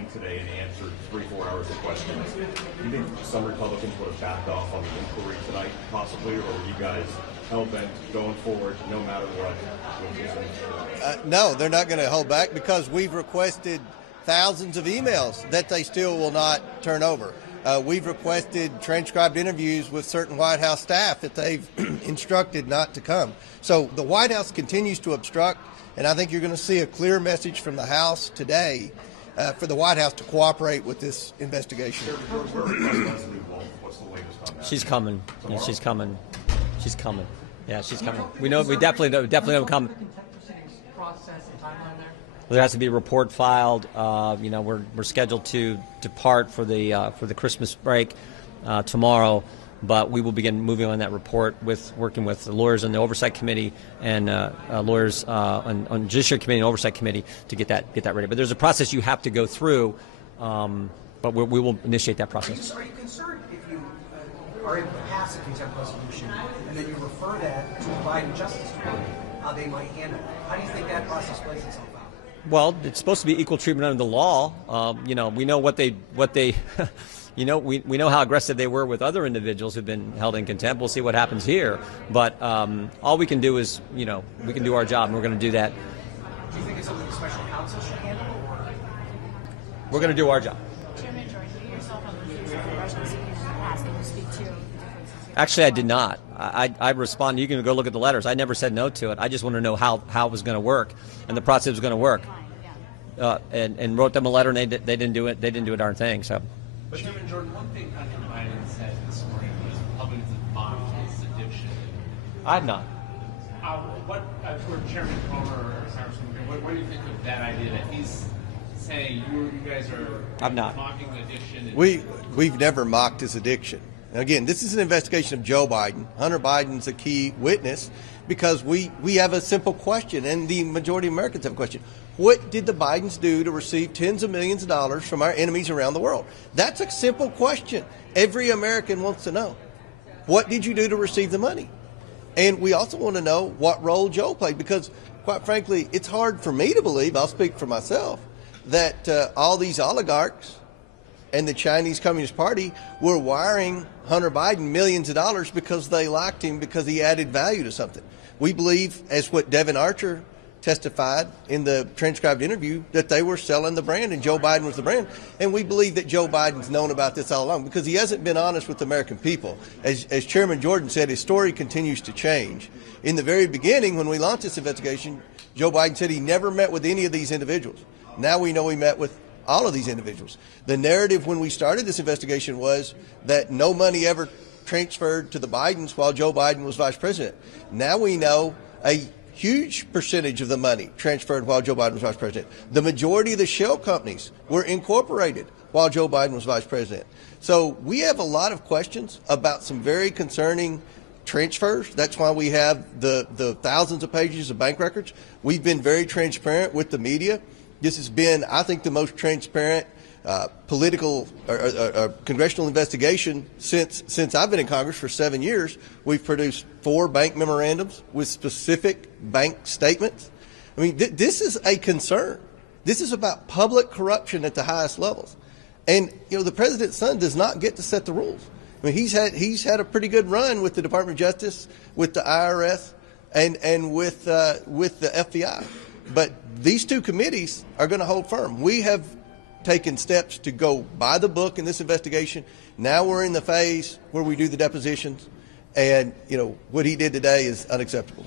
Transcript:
in today and answered 3-4 hours of questions. Do you think some Republicans would have backed off on the inquiry tonight, possibly, or were you guys hell-bent going forward no matter what? No, they're not going to hold back because we've requested thousands of emails that they still will not turn over. We've requested transcribed interviews with certain White House staff that they've instructed not to come. So the White House continues to obstruct, and I think you're going to see a clear message from the House today for the White House to cooperate with this investigation. What's the latest on that? She's coming. Yeah, she's coming. She's coming. Yeah, she's coming. We know. We definitely know coming. There has to be a report filed. We're scheduled to depart for the Christmas break tomorrow, but we will begin moving on that report working with the lawyers on the Oversight Committee and lawyers on Judiciary Committee and Oversight Committee to get that ready. But there's a process you have to go through, but we will initiate that process. Are you concerned if you are able to pass a contempt resolution and then you refer that to the Biden Justice Department, how they might handle it? How do you think that process plays itself out? Well, it's supposed to be equal treatment under the law. We know what they we know how aggressive they were with other individuals who've been held in contempt. We'll see what happens here. But all we can do is, we can do our job, and we're going to do that. Do you think it's something the special counsel should handle? We're going to do our job. Chairman Jordan, you yourself have refused to emergency in the past. Can you speak to the differences? Actually, I did not. I responded. You can go look at the letters. I never said no to it. I just want to know how it was going to work and the process was going to work. And wrote them a letter, and they didn't do it. They didn't do a darn thing. So. But Chairman Jordan, one thing Hunter Biden said this morning was Republicans have mocked his addiction. I've not. For Chairman Comer or Congressman, what do you think of that idea that he's saying you guys are I'm not. mocking addiction? We've never mocked his addiction. Again, this is an investigation of Joe Biden. Hunter Biden's a key witness because we have a simple question, and the majority of Americans have a question. What did the Bidens do to receive tens of millions of dollars from our enemies around the world? That's a simple question. Every American wants to know. What did you do to receive the money? And we also want to know what role Joe played because, quite frankly, it's hard for me to believe, I'll speak for myself, that all these oligarchs and the Chinese Communist Party were wiring Hunter Biden millions of dollars because they liked him, because he added value to something. We believe, as what Devin Archer testified in the transcribed interview, that they were selling the brand and Joe Biden was the brand. And we believe that Joe Biden's known about this all along because he hasn't been honest with the American people. As Chairman Jordan said, his story continues to change. In the very beginning, when we launched this investigation, Joe Biden said he never met with any of these individuals. Now we know he met with all of these individuals. The narrative when we started this investigation was that no money ever transferred to the Bidens while Joe Biden was vice president. Now we know a huge percentage of the money transferred while Joe Biden was vice president. The majority of the shell companies were incorporated while Joe Biden was vice president. So we have a lot of questions about some very concerning transfers. That's why we have the thousands of pages of bank records. We've been very transparent with the media. This has been, I think, the most transparent political or congressional investigation since I've been in Congress for 7 years. We've produced 4 bank memorandums with specific bank statements. I mean, this is a concern. This is about public corruption at the highest levels. And, the president's son does not get to set the rules. I mean, he's had a pretty good run with the Department of Justice, with the IRS, and with the FBI. But these 2 committees are going to hold firm. We have taken steps to go by the book in this investigation. Now we're in the phase where we do the depositions, and what he did today is unacceptable.